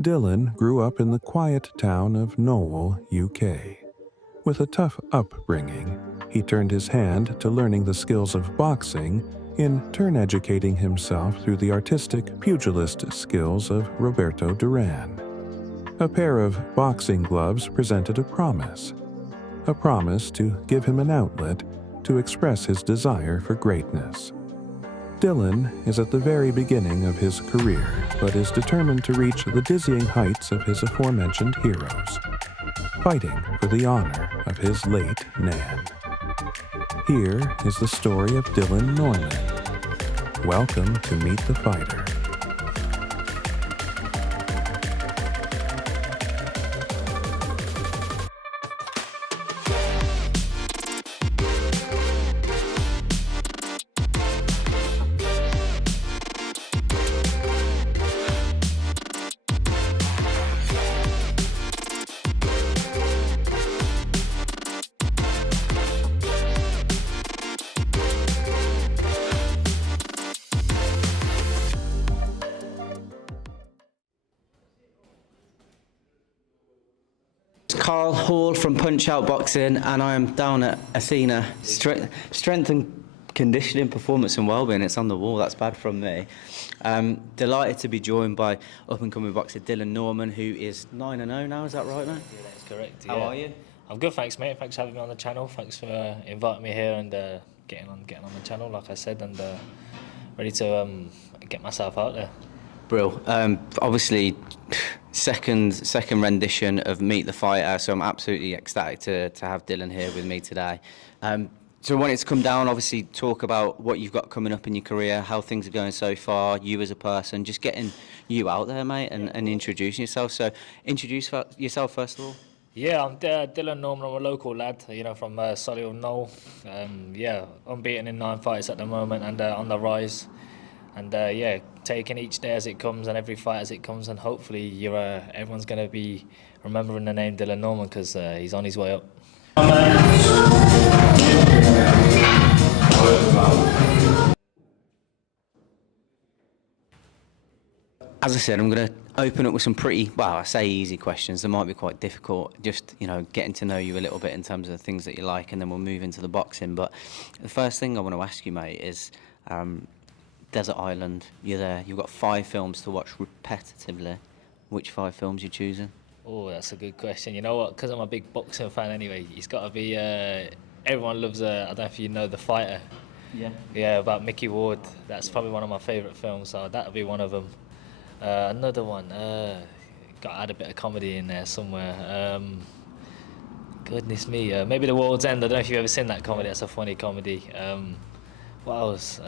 Dylan grew up in the quiet town of Knowle, UK. With a tough upbringing, he turned his hand to learning the skills of boxing, in turn educating himself through the artistic pugilist skills of Roberto Duran. A pair of boxing gloves presented a promise to give him an outlet to express his desire for greatness. Dylan is at the very beginning of his career, but is determined to reach the dizzying heights of his aforementioned heroes, fighting for the honor of his late Nan. Here is the story of Dylan Norman. Welcome to Meet the Fighter. Karl Hall from Punch Out Boxing, and I am down at Athena. Strength and conditioning, performance and wellbeing. It's on the wall. That's bad from me. Delighted to be joined by up-and-coming boxer Dylan Norman, who is 9-0 now. Is that right, mate? Yeah, that's correct. How are you? I'm good, thanks, mate. Thanks for having me on the channel. Thanks for inviting me here and getting on the channel, like I said, and ready to get myself out there. Brill. Obviously, second rendition of Meet the Fighter, so I'm absolutely ecstatic to have Dylan here with me today. So I wanted to come down, obviously talk about what you've got coming up in your career, how things are going so far, you as a person, just getting you out there, mate, and introducing yourself. So introduce yourself first of all. Yeah, I'm Dylan Norman. I'm a local lad, from Solihull Knoll. Unbeaten in 9 fights at the moment and on the rise. And taking each day as it comes and every fight as it comes, and hopefully everyone's going to be remembering the name Dylan Norman because he's on his way up. As I said, I'm going to open up with some pretty, I say easy questions. They might be quite difficult, just, getting to know you a little bit in terms of the things that you like, and then we'll move into the boxing. But the first thing I want to ask you, mate, is Desert Island, you're there. You've got 5 films to watch repetitively. Which 5 films you choosing? Oh, that's a good question. You know what? Because I'm a big boxing fan anyway, it's got to be... everyone loves, I don't know if you know The Fighter. Yeah. Yeah, about Mickey Ward. That's probably one of my favourite films, so that'll be one of them. Another one, got to add a bit of comedy in there somewhere. Goodness me, maybe The World's End. I don't know if you've ever seen that comedy. That's a funny comedy. What else?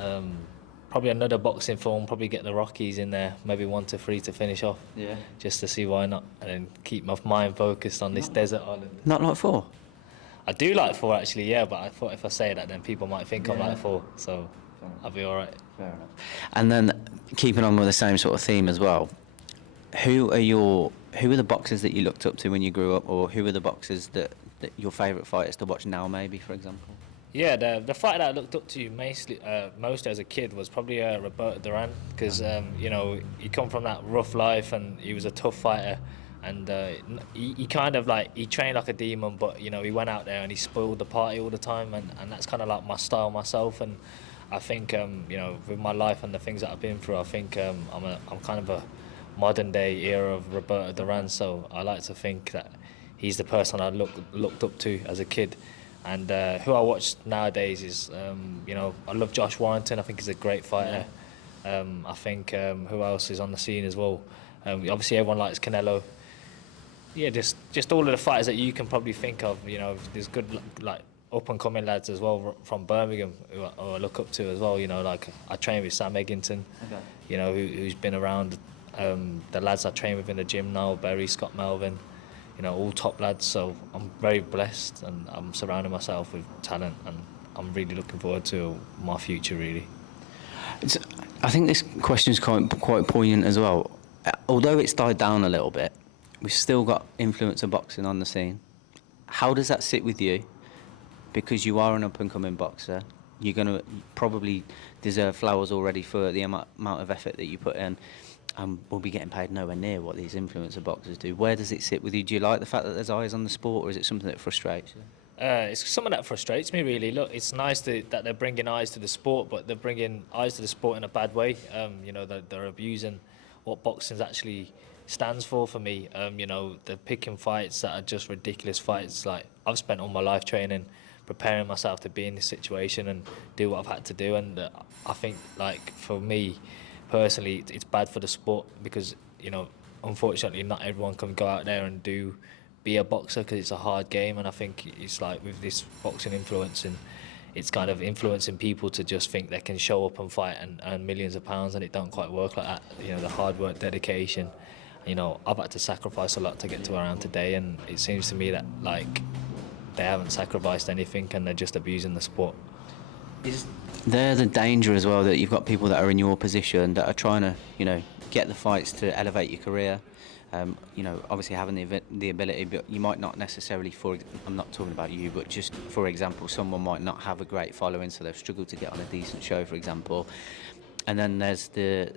Probably another boxing film, probably get the Rockies in there, maybe 1 to 3 to finish off. Yeah. Just to see why not, and then keep my mind focused on this desert island. Not like 4? I do like 4 actually, yeah, but I thought if I say that then people might think I'm like 4, so I'll be alright. Fair enough. And then, keeping on with the same sort of theme as well, who are the boxers that you looked up to when you grew up, or who are the boxers that your favourite fighters to watch now maybe, for example? Yeah, the fighter that I looked up to most as a kid was probably Roberto Duran, because he come from that rough life and he was a tough fighter, and he kind of he trained like a demon, but he went out there and he spoiled the party all the time, and that's kind of like my style myself. And I think with my life and the things that I've been through, I think I'm kind of a modern day era of Roberto Duran, so I like to think that he's the person I looked up to as a kid. And who I watch nowadays is, I love Josh Warrington. I think he's a great fighter. I think who else is on the scene as well? Obviously, everyone likes Canelo. Yeah, just all of the fighters that you can probably think of. There's good up-and-coming lads as well from Birmingham who I look up to as well. I train with Sam Eggington, who's been around. The lads I train with in the gym now, Barry, Scott Melvin. All top lads, so I'm very blessed and I'm surrounding myself with talent, and I'm really looking forward to my future, really. I think this question is quite poignant as well. Although it's died down a little bit, we've still got influencer boxing on the scene. How does that sit with you? Because you are an up-and-coming boxer, you're going to probably deserve flowers already for the amount of effort that you put in. we'll be getting paid nowhere near what these influencer boxers do. Where does it sit with you? Do you like the fact that there's eyes on the sport, or is it something that frustrates you? It's something that frustrates me, really. Look, it's nice that they're bringing eyes to the sport, but they're bringing eyes to the sport in a bad way. They're abusing what boxing actually stands for me. They're picking fights that are just ridiculous fights. Like, I've spent all my life training, preparing myself to be in this situation and do what I've had to do. And I think, like, for me personally, it's bad for the sport because, unfortunately, not everyone can go out there and be a boxer because it's a hard game. And I think it's like with this boxing influencing, it's kind of influencing people to just think they can show up and fight and earn millions of pounds, and it don't quite work like that. The hard work, dedication. I've had to sacrifice a lot to get to where I am today, and it seems to me that, like, they haven't sacrificed anything and they're just abusing the sport. Is there the danger as well that you've got people that are in your position that are trying to, get the fights to elevate your career? Obviously having the ability, but you might not necessarily, I'm not talking about you, but just for example, someone might not have a great following, so they've struggled to get on a decent show, for example. And then there's the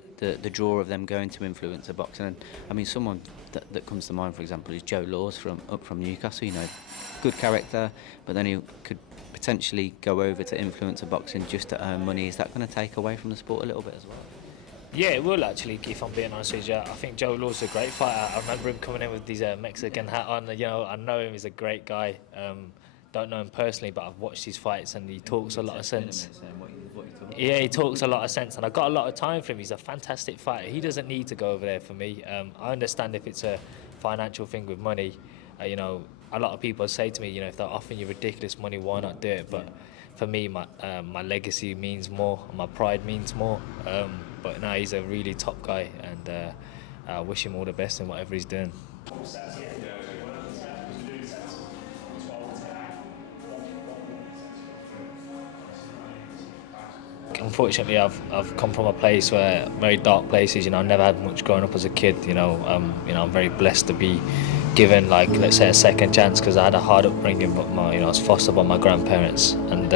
draw of them going to influencer boxing. And I mean, someone that comes to mind, for example, is Joe Laws up from Newcastle. Good character, but then he could potentially go over to influencer boxing just to earn money. Is that going to take away from the sport a little bit as well? Yeah, it will actually, if I'm being honest with you. I think Joe Laws is a great fighter. I remember him coming in with his Mexican hat on. I know him, he's a great guy. Don't know him personally, but I've watched his fights and he talks a lot of sense. Yeah, he talks a lot of sense, and I got a lot of time for him. He's a fantastic fighter. He doesn't need to go over there for me. I understand if it's a financial thing with money. A lot of people say to me, if they're offering you ridiculous money, why not do it? But for me, my legacy means more, my pride means more. But no, he's a really top guy, and I wish him all the best in whatever he's doing. Unfortunately, I've come from a place where very dark places. I never had much growing up as a kid. I'm very blessed to be given, like, let's say, a second chance, because I had a hard upbringing. But I was fostered by my grandparents, and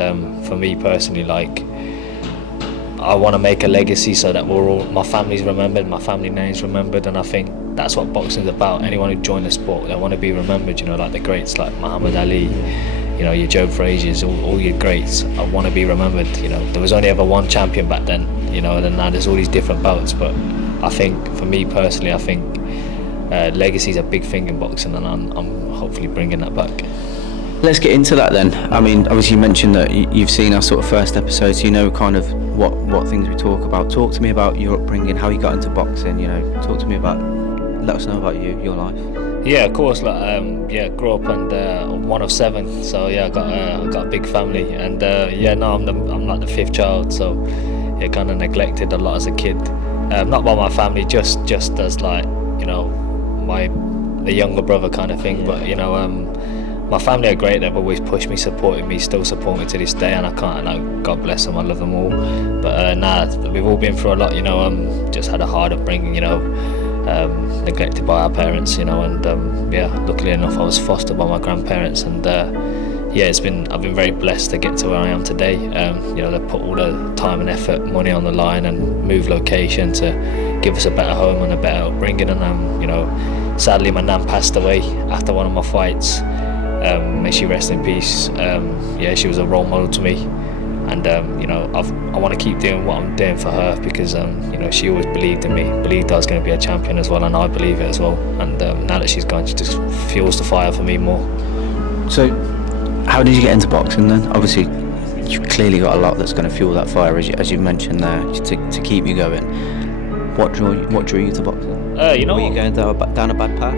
for me personally, like, I want to make a legacy so that my family's remembered, my family name's remembered, and I think that's what boxing's about. Anyone who joined the sport, they want to be remembered. Like the greats, like Muhammad Ali. Your Joe Frazier's, all your greats. I want to be remembered. There was only ever one champion back then. And then now there's all these different belts. But I think, for me personally, I think legacy's a big thing in boxing, and I'm hopefully bringing that back. Let's get into that then. I mean, obviously you mentioned that you've seen our sort of first episode, so you know kind of what things we talk about. Talk to me about your upbringing, how you got into boxing. Talk to me let us know about your life. Yeah, of course. Grew up and one of 7, so yeah, I got a big family, and I'm like the 5th child, so yeah, kind of neglected a lot as a kid. Not by my family, just as like the younger brother kind of thing. But my family are great. They've always pushed me, supported me, still support me to this day, and I can't. God bless them. I love them all. But we've all been through a lot. Just had a hard upbringing. Neglected by our parents, and luckily enough I was fostered by my grandparents, and I've been very blessed to get to where I am today. They put all the time and effort, money on the line, and move location to give us a better home and a better upbringing. And sadly my nan passed away after one of my fights. May she rest in peace. She was a role model to me. And I want to keep doing what I'm doing for her, because she always believed in me, believed I was going to be a champion as well, and I believe it as well. And now that she's gone, she just fuels the fire for me more. So, how did you get into boxing then? Obviously, you've clearly got a lot that's going to fuel that fire, as you mentioned there, to keep you going. What drew you to boxing? Were you going down a bad path?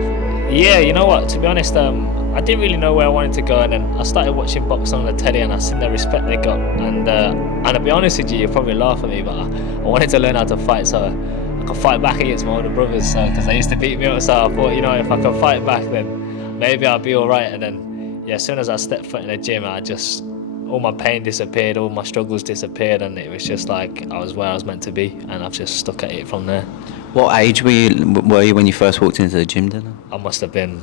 Yeah, you know what? To be honest, I didn't really know where I wanted to go, and then I started watching boxing on the telly, and I seen the respect they got. And to be honest with you, you'll probably laugh at me, but I wanted to learn how to fight so I could fight back against my older brothers, because they used to beat me up. So I thought, if I could fight back, then maybe I'll be all right. And then, as soon as I stepped foot in the gym, all my pain disappeared, all my struggles disappeared, and it was just like I was where I was meant to be, and I've just stuck at it from there. What age were you when you first walked into the gym then? I must have been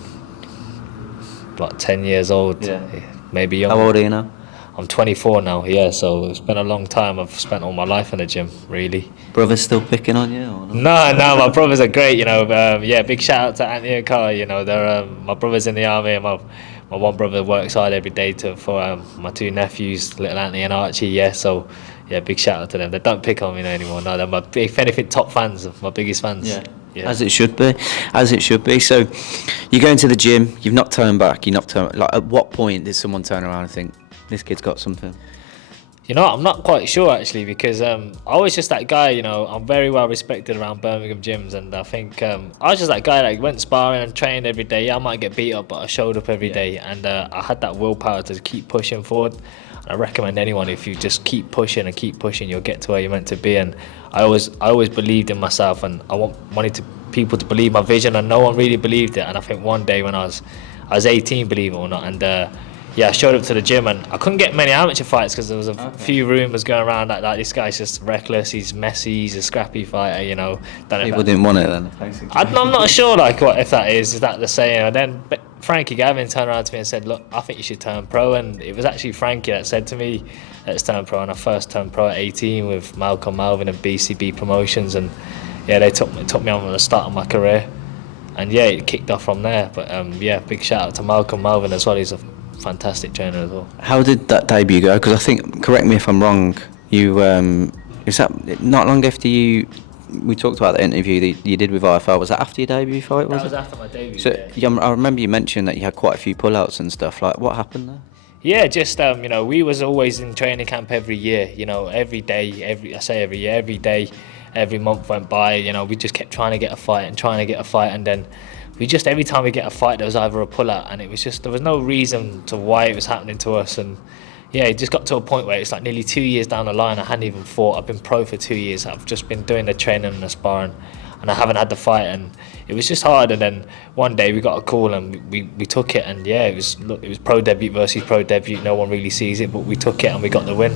about 10 years old, maybe younger. How old are you now? I'm 24 now, yeah, so it's been a long time. I've spent all my life in the gym, really. Brothers still picking on you or not? No, my brothers are great, you know. Yeah, big shout out to Anthony and Carl, you know. They're my brothers in the army, and my one brother works hard every day for my two nephews, little Anthony and Archie, yeah, so yeah, big shout out to them. They don't pick on me anymore, no, they're my, if anything, top fans, my biggest fans. Yeah. Yeah. As it should be, as it should be. So, you go into the gym. You've not turned back. Like, at what point did someone turn around and think this kid's got something? You know, I'm not quite sure actually, because I was just that guy, you know. I'm very well respected around Birmingham gyms, and I think I was just that guy that went sparring and trained every day. Yeah, I might get beat up, but I showed up every day, and I had that willpower to keep pushing forward. And I recommend anyone, if you just keep pushing and keep pushing, you'll get to where you're meant to be. And I always believed in myself, and I wanted people to believe my vision, and no one really believed it. And I think one day when I was 18, believe it or not, and yeah, I showed up to the gym, and I couldn't get many amateur fights because there was a few rumours going around that this guy's just reckless, he's messy, he's a scrappy fighter, you know. People didn't want it then, basically. I'm not sure, like, if that is that the saying. And then Frankie Gavin turned around to me and said, look, I think you should turn pro. And it was actually Frankie that said to me, let's turn pro. And I first turned pro at 18 with Malcolm Malvin and BCB Promotions. And yeah, they took me on at the start of my career. And yeah, it kicked off from there. But yeah, big shout out to Malcolm Malvin as well. He's a fantastic trainer as well. How did that debut go? Because I think, correct me if I'm wrong, you is that not long after we talked about the interview that you did with IFL? Was that after your debut fight? That was after my debut. So yeah. I remember you mentioned that you had quite a few pullouts and stuff. Like, what happened there? Yeah, just you know, we was always in training camp every year. You know, every day, every day, every month went by. You know, we just kept trying to get a fight, and then we just, every time we get a fight, there was either a pullout, and it was just, there was no reason to why it was happening to us. And yeah, it just got to a point where it's like nearly 2 years down the line, I hadn't even fought. I've been pro for 2 years. I've just been doing the training and the sparring, and I haven't had the fight, and it was just hard. And then one day we got a call, and we took it, and yeah, it was pro debut versus pro debut. No one really sees it, but we took it and we got the win.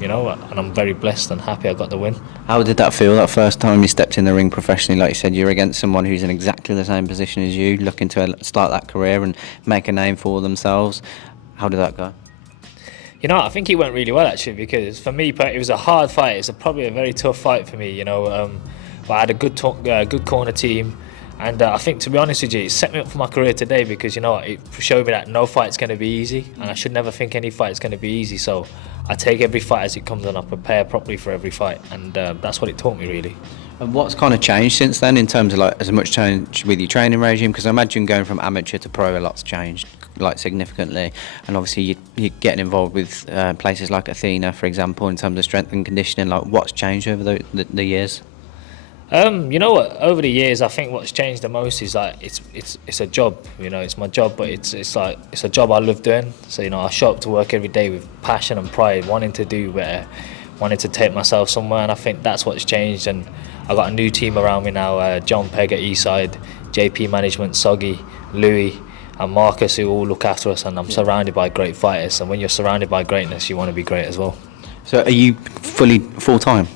You know, and I'm very blessed and happy I got the win. How did that feel, that first time you stepped in the ring professionally? Like you said, you're against someone who's in exactly the same position as you, looking to start that career and make a name for themselves. How did that go? You know, I think it went really well actually, because for me, it was a hard fight. It's probably a very tough fight for me, you know. But I had a good corner team, and I think, to be honest with you, it set me up for my career today, because, you know, it showed me that no fight's going to be easy, and I should never think any fight's going to be easy. So I take every fight as it comes, and I prepare properly for every fight, and that's what it taught me, really. And what's kind of changed since then, in terms of, like, as much change with your training regime? Because I imagine going from amateur to pro, a lot's changed, like, significantly. And obviously you're getting involved with places like Athena, for example, in terms of strength and conditioning. Like, what's changed over the years? You know what? Over the years, I think what's changed the most is, like, it's a job. You know, it's my job, but it's like, it's a job I love doing. So, you know, I show up to work every day with passion and pride, wanting to do better, wanting to take myself somewhere, and I think that's what's changed. And I've got a new team around me now: John Pegg at Eastside, JP Management, Soggy, Louis, and Marcus, who all look after us. And I'm surrounded by great fighters. And when you're surrounded by greatness, you want to be great as well. So, are you full time?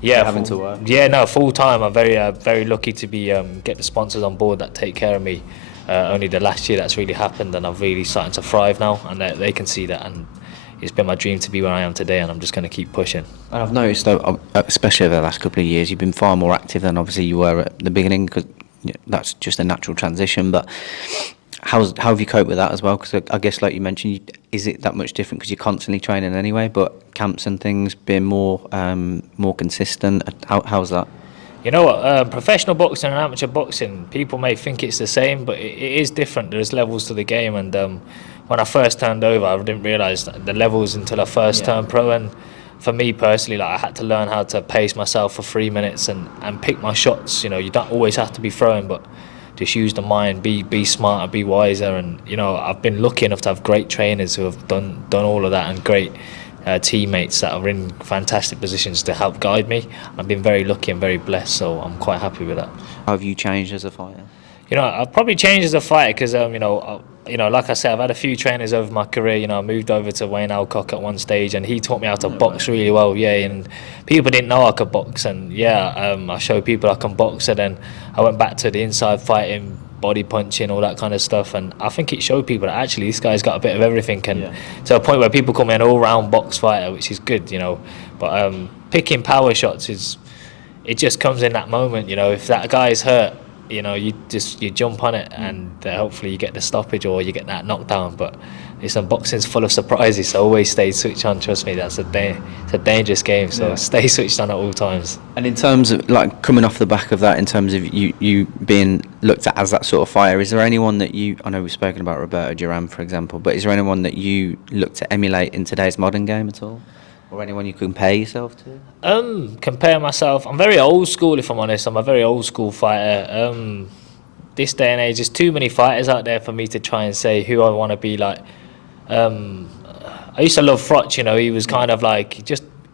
Yeah, having to work. Yeah, no, full time. I'm very lucky to be get the sponsors on board that take care of me. Only the last year that's really happened, and I'm really starting to thrive now, and they can see that. And it's been my dream to be where I am today, and I'm just going to keep pushing. And I've noticed, though, especially over the last couple of years, you've been far more active than obviously you were at the beginning, because that's just a natural transition. But how have you coped with that as well? Because I guess, like you mentioned, is it that much different because you're constantly training anyway? But camps and things being more consistent. How's that? You know what? Professional boxing and amateur boxing, people may think it's the same, but it is different. There's levels to the game, and when I first turned over, I didn't realise the levels until I first turned pro. And for me personally, like, I had to learn how to pace myself for 3 minutes and pick my shots. You know, you don't always have to be throwing, but just use the mind, be smarter, be wiser. And, you know, I've been lucky enough to have great trainers who have done all of that, and great teammates that are in fantastic positions to help guide me. I've been very lucky and very blessed, so I'm quite happy with that. How have you changed as a fighter? You know, I've probably changed as a fighter because, you know, like I said, I've had a few trainers over my career. You know, I moved over to Wayne Alcock at one stage, and he taught me how to box really well. Yeah, and people didn't know I could box, and I showed people I can box. And then I went back to the inside fighting, body punching, all that kind of stuff. And I think it showed people that actually this guy's got a bit of everything, and to a point where people call me an all-round box fighter, which is good, you know. But picking power shots it just comes in that moment, you know. If that guy's hurt, you know, you jump on it, and hopefully you get the stoppage or you get that knockdown. But listen, boxing's full of surprises, so always stay switched on. Trust me, it's a dangerous game, so stay switched on at all times. And in terms of, like, coming off the back of that, in terms of you being looked at as that sort of fighter, is there anyone that I know we've spoken about Roberto Duran, for example, but is there anyone that you look to emulate in today's modern game at all? Or anyone you compare yourself to? Compare myself, I'm very old school, if I'm honest. I'm a very old school fighter. This day and age, there's too many fighters out there for me to try and say who I want to be like. I used to love Froch, you know. He was kind of like,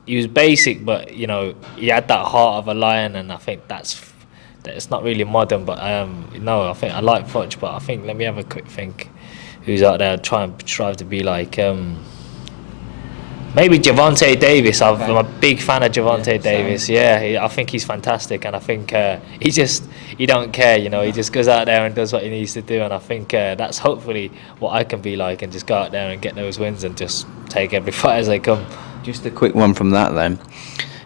he was basic, but, you know, he had that heart of a lion, and I think it's not really modern, but no, I think I like Froch, but I think, let me have a quick think who's out there try and strive to be like. Maybe Gervonta Davis. I'm a big fan of Gervonta Davis. Yeah, I think he's fantastic, and I think he don't care, you know. He just goes out there and does what he needs to do, and I think that's hopefully what I can be like, and just go out there and get those wins and just take every fight as they come. Just a quick one from that then.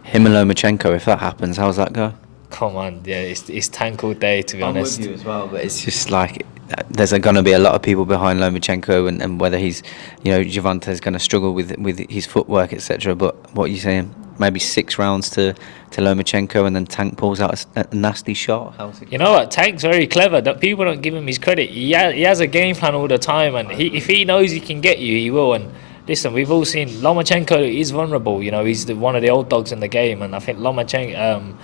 Him and Lomachenko, if that happens, how's that go? Come on, yeah, it's tank all day, to be honest. I'm with you as well, but it's just like, there's going to be a lot of people behind Lomachenko, and whether he's, you know, Gervonta's going to struggle with his footwork, etc. But what are you saying? Maybe 6 rounds to Lomachenko, and then Tank pulls out a nasty shot. You know what? Tank's very clever. People don't give him his credit. He has a game plan all the time, and if he knows he can get you, he will. And listen, we've all seen Lomachenko is vulnerable. You know, he's one of the old dogs in the game, and I think Lomachenko,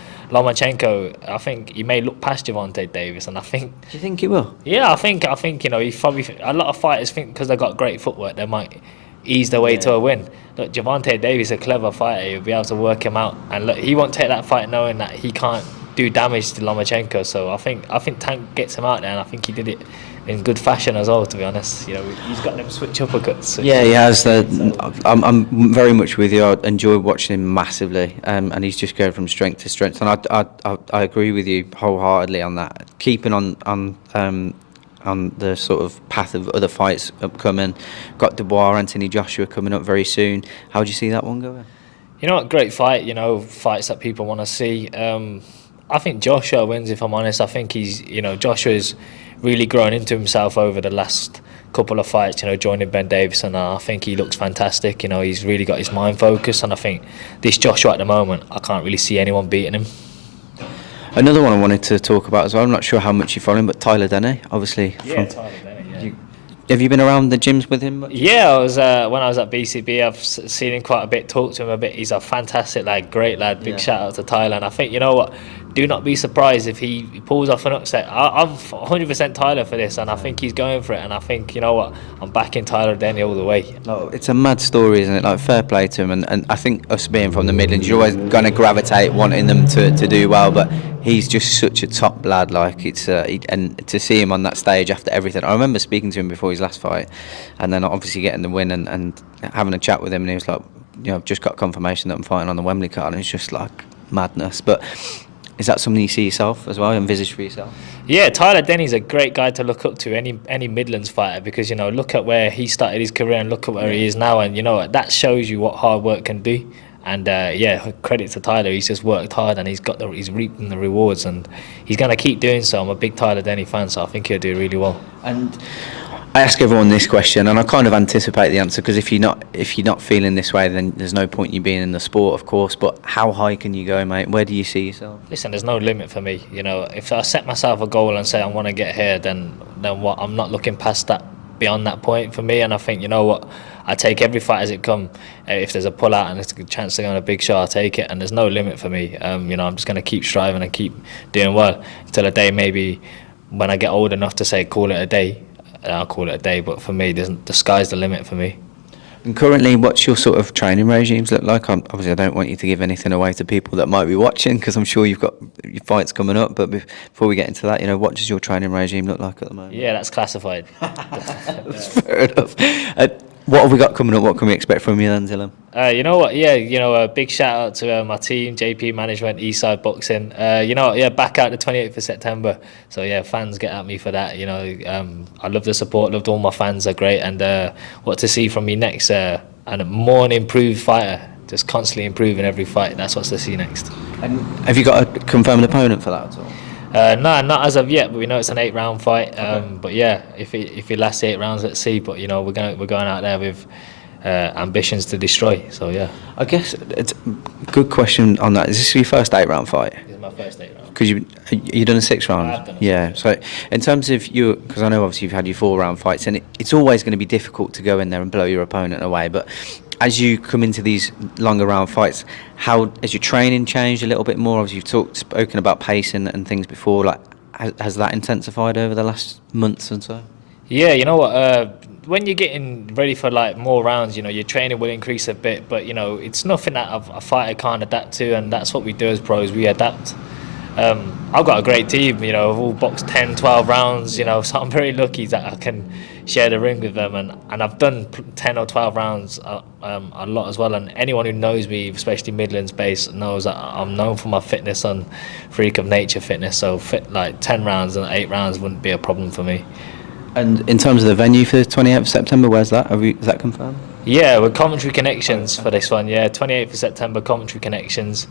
I think he may look past Gervonta Davis, and I think. Do you think he will? Yeah, I think you know, he probably, a lot of fighters think because they've got great footwork they might ease their way to a win. Look, Gervonta Davis is a clever fighter. He'll be able to work him out, and look, he won't take that fight knowing that he can't do damage to Lomachenko. So I think Tank gets him out there, and I think he did it in good fashion as well, to be honest. You know, he's got them switch uppercuts. Yeah, he has. I'm very much with you. I enjoy watching him massively, and he's just going from strength to strength. And I agree with you wholeheartedly on that. Keeping on the sort of path of other fights upcoming. Got Dubois, Anthony Joshua coming up very soon. How do you see that one going? You know what, great fight. You know, fights that people want to see. I think Joshua wins, if I'm honest. I think Joshua's really grown into himself over the last couple of fights, you know, joining Ben Davis, and I think he looks fantastic. You know, he's really got his mind focused, and I think this Joshua at the moment, I can't really see anyone beating him. Another one I wanted to talk about as well, I'm not sure how much you follow him, but Tyler Denny, obviously. Yeah, Tyler Denny, yeah. Have you been around the gyms with him much? Yeah, I was when I was at BCB. I've seen him quite a bit, talked to him a bit. He's a fantastic lad, great lad. Big shout out to Tyler. And I think, you know what, do not be surprised if he pulls off an upset. I'm 100% Tyler for this, and I think he's going for it. And I think, you know what, I'm backing Tyler Denny all the way. Oh, it's a mad story, isn't it? Like, fair play to him. And I think us being from the Midlands, you're always going to gravitate wanting them to do well. But he's just such a top lad. Like, it's and to see him on that stage after everything. I remember speaking to him before his last fight, and then obviously getting the win and having a chat with him, and he was like, you know, I've just got confirmation that I'm fighting on the Wembley card, and it's just like madness. But is that something you see yourself as well, envisage for yourself? Yeah, Tyler Denny's a great guy to look up to, any Midlands fighter, because, you know, look at where he started his career and look at where he is now, and, you know, that shows you what hard work can do. And credit to Tyler, he's just worked hard, and he's reaping the rewards, and he's going to keep doing so. I'm a big Tyler Denny fan, so I think he'll do really well. And I ask everyone this question, and I kind of anticipate the answer, because if you're not feeling this way, then there's no point you being in the sport, of course. But how high can you go, mate? Where do you see yourself? Listen, there's no limit for me. You know, if I set myself a goal and say I want to get here, then what? I'm not looking past that, beyond that point for me. And I think, you know what, I take every fight as it comes. If there's a pull out and it's a chance to go on a big show, I'll take it. And there's no limit for me. You know, I'm just going to keep striving and keep doing well until a day, maybe when I get old enough to say call it a day. I'll call it a day, but for me, the sky's the limit for me. And currently, what's your sort of training regimes look like? Obviously, I don't want you to give anything away to people that might be watching, because I'm sure you've got your fights coming up. But before we get into that, you know, what does your training regime look like at the moment? Yeah, that's classified. That's fair enough. What have we got coming up? What can we expect from you then, Dylan? You know what? Yeah, a big shout out to my team, JP Management, Eastside Boxing. Back out the 28th of September. So yeah, fans get at me for that. I love the support. Loved all my fans. They're great, and what to see from me next? And a more improved fighter, just constantly improving every fight. That's what's to see next. And have you got a confirmed opponent for that at all? No, not as of yet, but we know it's an 8-round fight. But yeah, if it lasts 8 rounds, let's see. But we're going out there with ambitions to destroy. So yeah. I guess it's a good question on that. Is this your first 8-round fight? This is my first 8 round. Because you done a 6 round. I've done a yeah. So in terms of you, because I know obviously you've had your 4-round fights, and it's always going to be difficult to go in there and blow your opponent away. But as you come into these longer round fights, how has your training changed a little bit more? Obviously, you've spoken about pacing and things before. Like, has that intensified over the last months and so? Yeah, you know what? When you're getting ready for like more rounds, your training will increase a bit. But it's nothing that a fighter can't adapt to, and that's what we do as pros. We adapt. I've got a great team. I've all boxed 10, 12 rounds. So I'm very lucky that I can share the ring with them, and I've done 10 or 12 rounds a lot as well. And anyone who knows me, especially Midlands based, knows that I'm known for my fitness on Freak of Nature fitness. So like 10 rounds and 8 rounds wouldn't be a problem for me. And in terms of the venue for the 28th of September, where's that? Is that confirmed? Yeah, with Coventry Connections for this one. Yeah, 28th of September, Coventry Connections.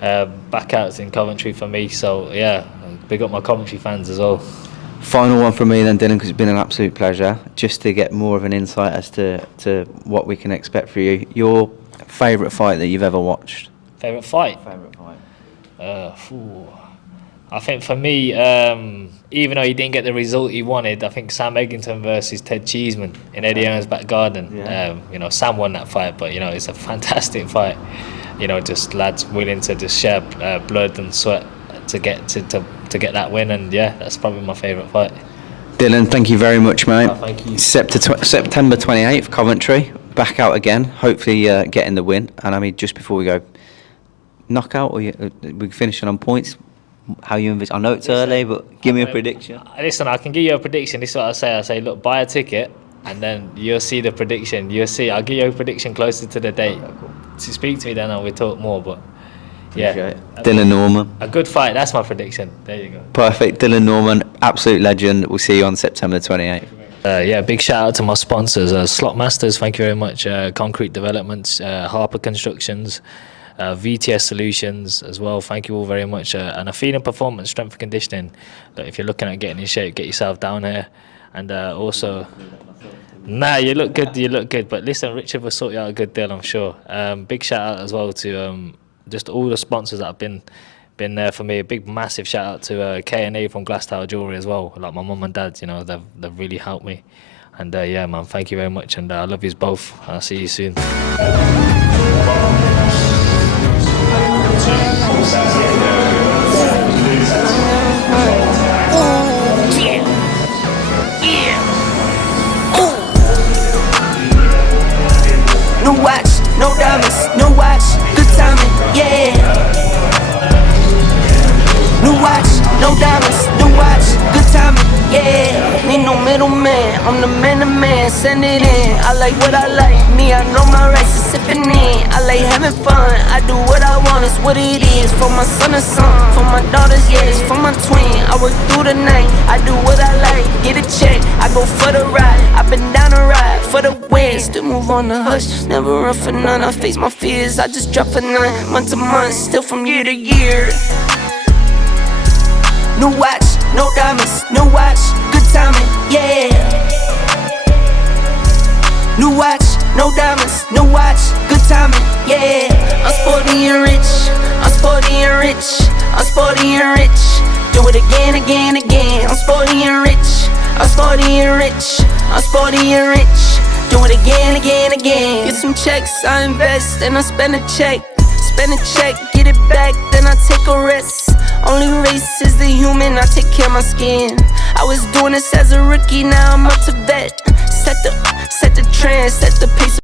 Back out in Coventry for me. So yeah, big up my Coventry fans as well. Final one from me then, Dylan, because it's been an absolute pleasure. Just to get more of an insight as to what we can expect for you. Your favourite fight that you've ever watched? Favourite fight? Favourite fight. I think for me, even though he didn't get the result he wanted, I think Sam Eggington versus Ted Cheeseman in Eddie Earn's back garden. Yeah. Sam won that fight, but it's a fantastic fight. Just lads willing to just share blood and sweat to get that win, and yeah, that's probably my favourite fight. Dylan, thank you very much, mate. Oh, thank you. September 28th, Coventry, back out again, hopefully getting the win. And I mean, just before we go, knockout, or we're finishing on points? How you envision? I know it's early, but give me a prediction. Listen, I can give you a prediction. This is what I say. I say, look, buy a ticket, and then you'll see the prediction. You'll see. I'll give you a prediction closer to the date. Okay, cool. To speak to me then, and we'll talk more. But yeah, Dylan Norman. A good fight. That's my prediction. There you go. Perfect. Dylan Norman, absolute legend. We'll see you on September 28th. Big shout out to my sponsors, Slot Masters. Thank you very much. Concrete Developments, Harper Constructions, VTS Solutions as well. Thank you all very much. And Athena Performance Strength and Conditioning. Look, if you're looking at getting in shape, get yourself down here. And also, you look good. You look good. But listen, Richard will sort you out a good deal, I'm sure. Big shout out as well to just all the sponsors that have been there for me. A big, massive shout out to K&A from Glass Tower Jewellery as well. Like my mum and dad, they've really helped me. And yeah, man, thank you very much. And I love you both. I'll see you soon. No watch, no diamonds, no watch, good timing, yeah. No watch, no diamonds, no watch, good timing, yeah. Need no middleman, I'm the man to man, send it in. I like what I like, me, I know my rights is sipping in. I like having fun, I do what I want, it's what it is. For my son and son, for my daughters, yeah, it's for my twin. I work through the night, I do what I like, get a check, I go for the ride. I've been down the ride for the win, still move on the hush, never run for none. I face my fears, I just drop for none, month to month, still from year to year. No watch, no diamonds, no watch, good timing, yeah. No watch, no diamonds, no watch, good timing, yeah. I'm sporty and rich, I'm sporty and rich, I'm sporty and rich. Do it again, again, again. I'm sporty and rich, I'm sporty and rich, I'm sporty and rich. Do it again, again, again. Get some checks, I invest, and I spend a check. Spend a check, get it back, then I take a rest. Only race is the human, I take care of my skin. I was doing this as a rookie, now I'm up to vet. Set the trend, set the pace.